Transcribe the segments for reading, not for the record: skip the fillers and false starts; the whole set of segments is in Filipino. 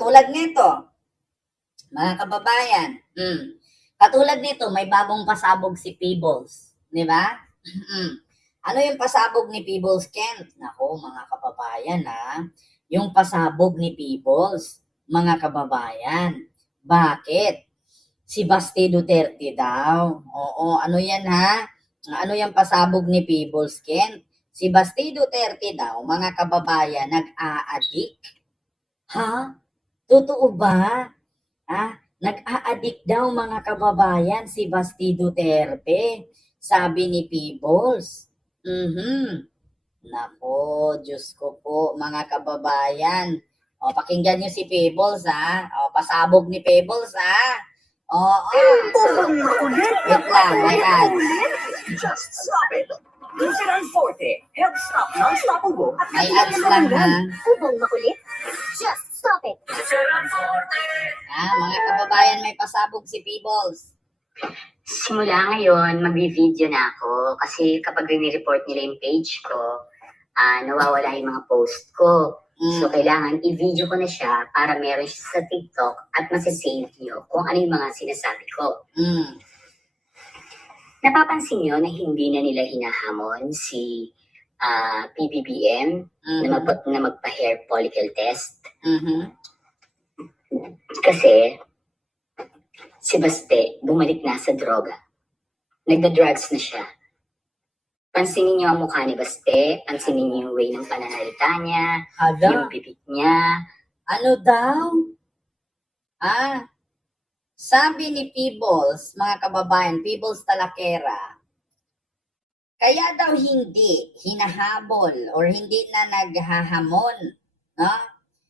Katulad nito, mga kababayan, katulad nito, may bagong pasabog si Peebles. Di ba? Ano yung pasabog ni Peebles, Kent? Nako, mga kababayan, yung pasabog ni Peebles, mga kababayan. Bakit? Si Basti Duterte daw. Oo, ano yan Ano yung pasabog ni Peebles, Kent? Si Basti Duterte daw, mga kababayan, nag-a-addict. Ha? Totoo ba? Nag-a-addict daw, mga kababayan, si Basti Duterte. Sabi ni Peebles. Nako, Diyos ko po, mga kababayan. O, pakinggan nyo si Peebles, O, pasabog ni Peebles, Oo. Wait lang, may ads. Just stop it. Lucinan Forte. Help stop non-stop ubo. May ads lang, Ubong makulit? Just stop it. Lucinan Forte. Mga kababayan, may pasabog si Peebles. Simula ngayon, magbi-video na ako kasi kapag ni-report nila yung page ko, nawawala yung mga post ko. So, kailangan i-video ko na siya para meron siya sa TikTok at masasave nyo kung ano yung mga sinasabi ko. Napapansin nyo na hindi na nila hinahamon si PBBM na magpa-hair follicle test. Kasi si Baste bumalik na sa droga. Nagda-drugs na siya. Pansinin niyo ang mukha ni Baste, pansinin niyo yung way ng pananalita niya, yung bibig niya. Ano daw? Sabi ni Peebles, mga kababayan, Peebles Talakera, kaya daw hindi hinahabol or hindi na naghahamon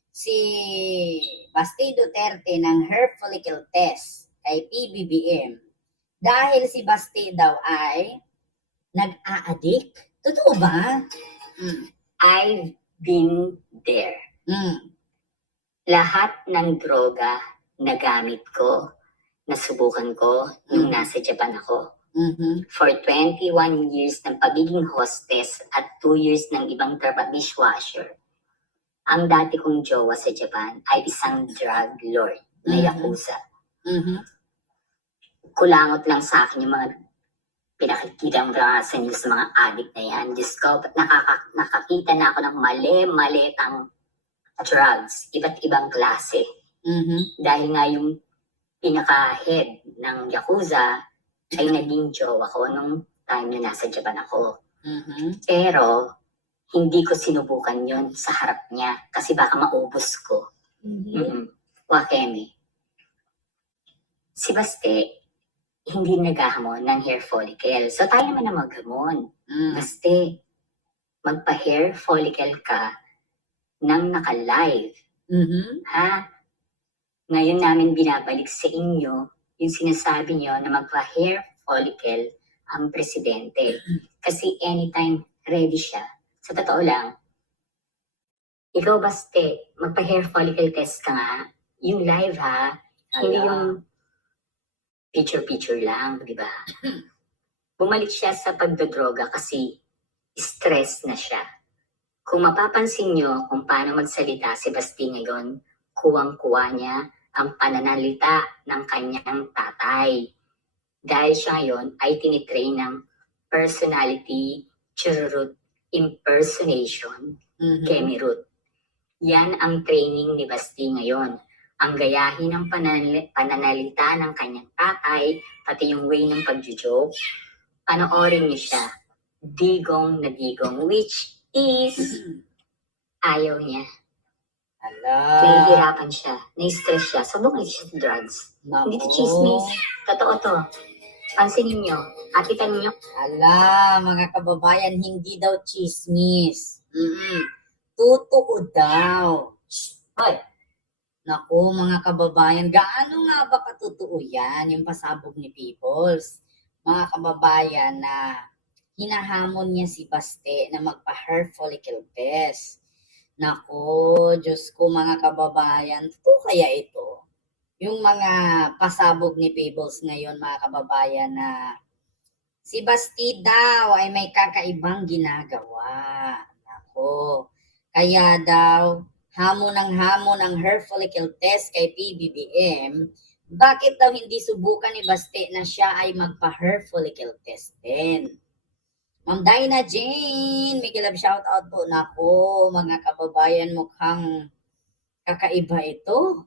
si Basti Duterte ng hair follicle test kay PBBM dahil si Basti daw ay nag-a-addict. Totoo ba? I've been there. Lahat ng droga na gamit ko, nasubukan ko nung nasa Japan ako. For 21 years ng pagiging hostess at 2 years ng ibang trabaho dishwasher, ang dati kong jowa sa Japan ay isang drug lord na Yakuza. Kulangot lang sa akin yung mga pinakikita mo sa news sa mga addict na yan. Diyos ko, nakakita na ako ng mali-malitang drugs, iba't ibang klase. Dahil nga yung pinaka-head ng Yakuza ay naging jowa ko nung time na nasa Japan ako. Pero, hindi ko sinubukan yon sa harap niya kasi baka maubos ko. Wakeme. Si Baste, hindi naghahamon ng hair follicle. So tayo naman na maghamon. Baste, magpa-hair follicle ka nang naka-live. Ngayon namin binabalik sa inyo yung sinasabi nyo na magpa-hair follicle ang presidente. Kasi anytime ready siya. Sa totoo lang, ikaw Baste, magpa-hair follicle test ka nga. Yung live hindi yung picture-picture lang, di ba? Bumalik siya sa pagdodroga kasi stress na siya. Kung mapapansin nyo kung paano magsalita si Basti ngayon, kuwang-kuwa niya ang pananalita ng kanyang tatay. Dahil siya ngayon ay tinitrain ng personality chururut impersonation, Kemirut. Yan ang training ni Basti ngayon. Ang gayahin ng pananalita ng kanyang tatay, pati yung way ng pagjujoke, panoorin niyo siya. Digong na digong, which is ayaw niya. Nahihirapan siya, na-stress siya, so bumalik siya sa drugs. Hindi to chismis, totoo to. Pansinin niyo, atikan niyo. Mga kababayan, hindi daw chismis. Totoo daw. Hoy. Naku, mga kababayan, gaano nga ba katotoo yan, yung pasabog ni Peebles? Mga kababayan, na hinahamon niya si Baste na magpa-hair follicle test. Naku, Diyos ko, mga kababayan, totoo kaya ito? Yung mga pasabog ni Peebles ngayon, mga kababayan, na si Basti daw ay may kakaibang ginagawa. Naku, kaya daw hamon ang hair follicle test kay PBBM, bakit daw hindi subukan ni Baste na siya ay magpa-hair follicle test din? Ma'am Dinah Jane, Miguel Love shoutout po. Nako, mga kababayan, mukhang kakaiba ito.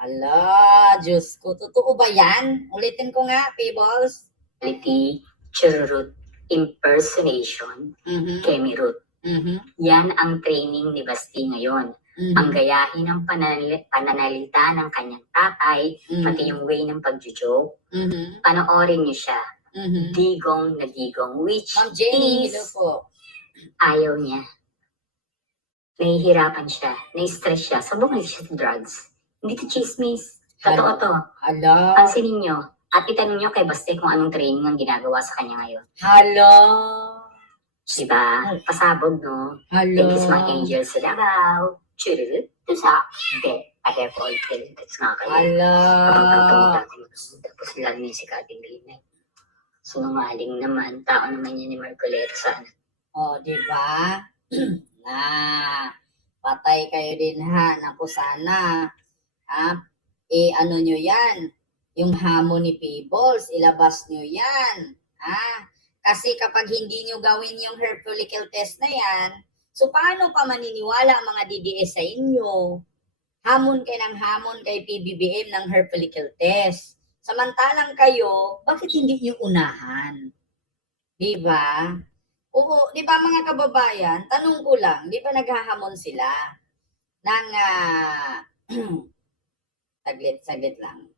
Ala, Diyos ko. Totoo ba yan? Ulitin ko nga, Peebles. Reality, chururut, impersonation, kemirut. Yan ang training ni Basti ngayon. Ang gayahin ng pananalita ng kanyang tatay, pati yung way ng pagjujoke. Panoorin niyo siya. Digong na digong, which Ma'am Jenny, is hello po. ayaw niya. Nahihirapan siya, na-stress siya, sabog na siya sa drugs. Hindi to chismis. Totoo to. Hala. Pansinin niyo. At itanong niyo kay Baste kung anong training ang ginagawa sa kanya ngayon. Hala. Diba? Pasabog, no? Hala. Thank you sa mga angels sa Davao. Chururut. Ito sa de. I have all till. That's nga kayo. Hala. Tapos lalo niya si Kating Limay. Sinungaling naman. Tao naman yan ni Marcoleta sana. O, di ba? Na, patay kayo din ha. Naku sana. Ano nyo yan? Yung hamon ni Peebles, ilabas nyo yan. Kasi kapag hindi nyo gawin yung hair follicle test na yan, so paano pa maniniwala ang mga DDS sa inyo? Hamon kayo ng hamon kay PBBM ng hair follicle test. Samantalang kayo, bakit hindi nyo unahan? Di ba? Oo, di ba mga kababayan, tanong ko lang, di ba naghahamon sila ng, saglit lang,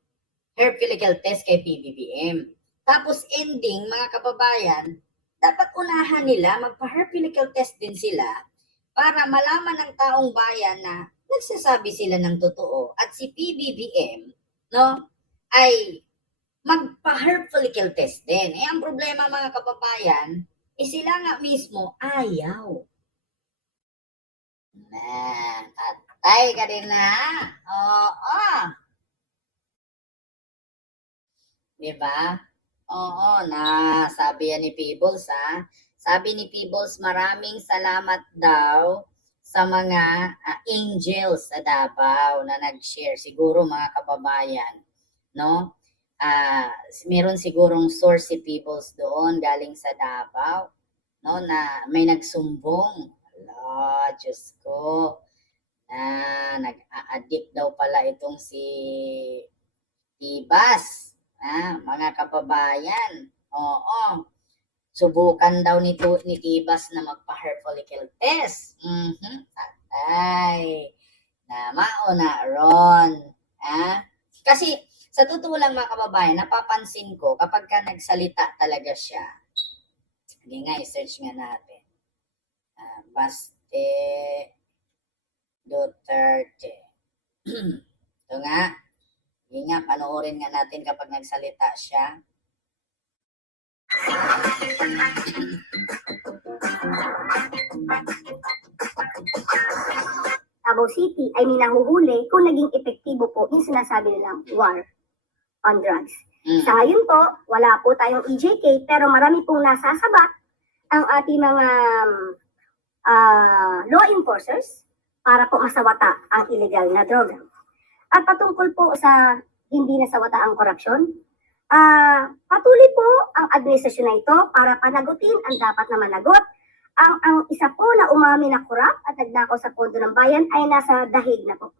hair follicle test kay PBBM. Tapos ending, mga kababayan, dapat unahan nila, magpa-hair follicle test din sila para malaman ng taong bayan na nagsasabi sila ng totoo. At si PBBM, no, ay magpa-hair follicle test din. Ang problema mga kababayan, sila nga mismo ayaw. Patay ka din na. Oo. Diba? Oo, sabi yan ni Peebles Sabi ni Peebles, maraming salamat daw sa mga angels sa Davao na nag-share. Siguro mga kababayan, no? Meron sigurong source si Peebles doon galing sa Davao, no, na may nagsumbong. Ala, Diyos ko. Nag-a-addict daw pala itong si Tibas. Mga kababayan. Oo. Subukan daw ni Tibas na magpa-hair follicle test. Patay. Mauna ron. Kasi sa totoo lang mga kababayan, napapansin ko kapag ka nagsalita talaga siya. Hindi nga, i-search nga natin. Baste Duterte. Ito nga. Hindi nga, panoorin nga natin kapag nagsalita siya. Davao City ay minahuhuli kung naging epektibo po yung sinasabi nilang war on drugs. Sa ngayon po, wala po tayong EJK pero marami pong nasasabat ang ating mga law enforcers para po masawata ang illegal na droga. At patungkol po sa hindi nasawata ang korupsyon, patuloy po ang administrasyon na ito para panagutin ang dapat na managot. Ang isa po na umami na korap at nagnakaw sa pondo ng bayan ay nasa dahig na po.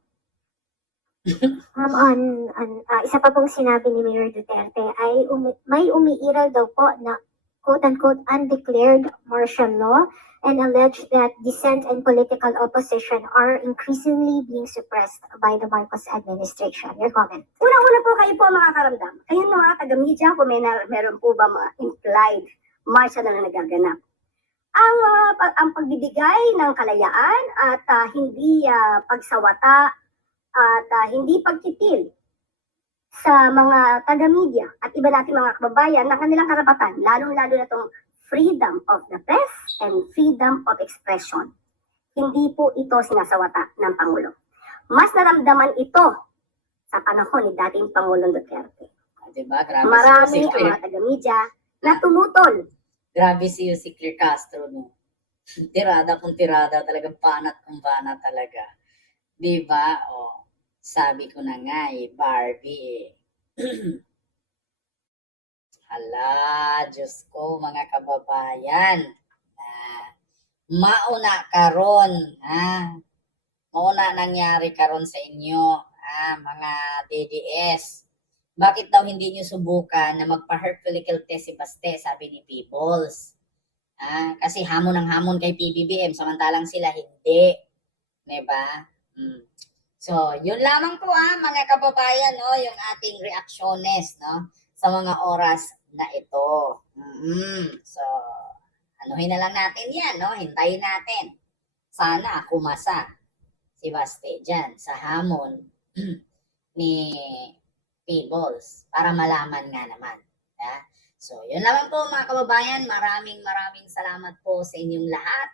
Isa pa pong sinabi ni Mayor Duterte ay may umiiral daw po na quote-unquote undeclared martial law and alleged that dissent and political opposition are increasingly being suppressed by the Marcos administration. Your comment? Una-una po kayo po mga karamdam. Kayo mga taga-media, kung meron po ba mga implied martial na nagaganap. Ang pagbibigay ng kalayaan at hindi pagsawata at hindi pagkitil sa mga taga-media at iba nating mga kababayan ng kanilang karapatan, lalong-lalo na itong freedom of the press and freedom of expression. Hindi po ito sinasawata ng Pangulo. Mas naramdaman ito sa panahon ni dating Pangulong Duterte. Diba? Grabe Marami ang mga taga-media na tumutol. Grabe si Claire Castro, no? Tirada kung tirada, talagang banat kung banat talaga. 'Di ba? Oh, sabi ko na nga eh, Barbie eh. Hala, Diyos ko, mga kababayan. Ah, mauna karon, ha? Mauna nangyari karon sa inyo, mga DDS. Bakit daw hindi nyo subukan na magpa-heart follicle test si Baste, sabi ni Peoples. Kasi hamon ng hamon kay PBBM, samantalang sila hindi. 'Di ba? So, yun lamang po mga kababayan, no, yung ating reaksyones, no, sa mga oras na ito. So, anuhin na lang natin yan, no, hintayin natin. Sana kumasa si Baste dyan sa hamon ni Peebles para malaman nga naman. So, yun lamang po mga kababayan. Maraming salamat po sa inyong lahat.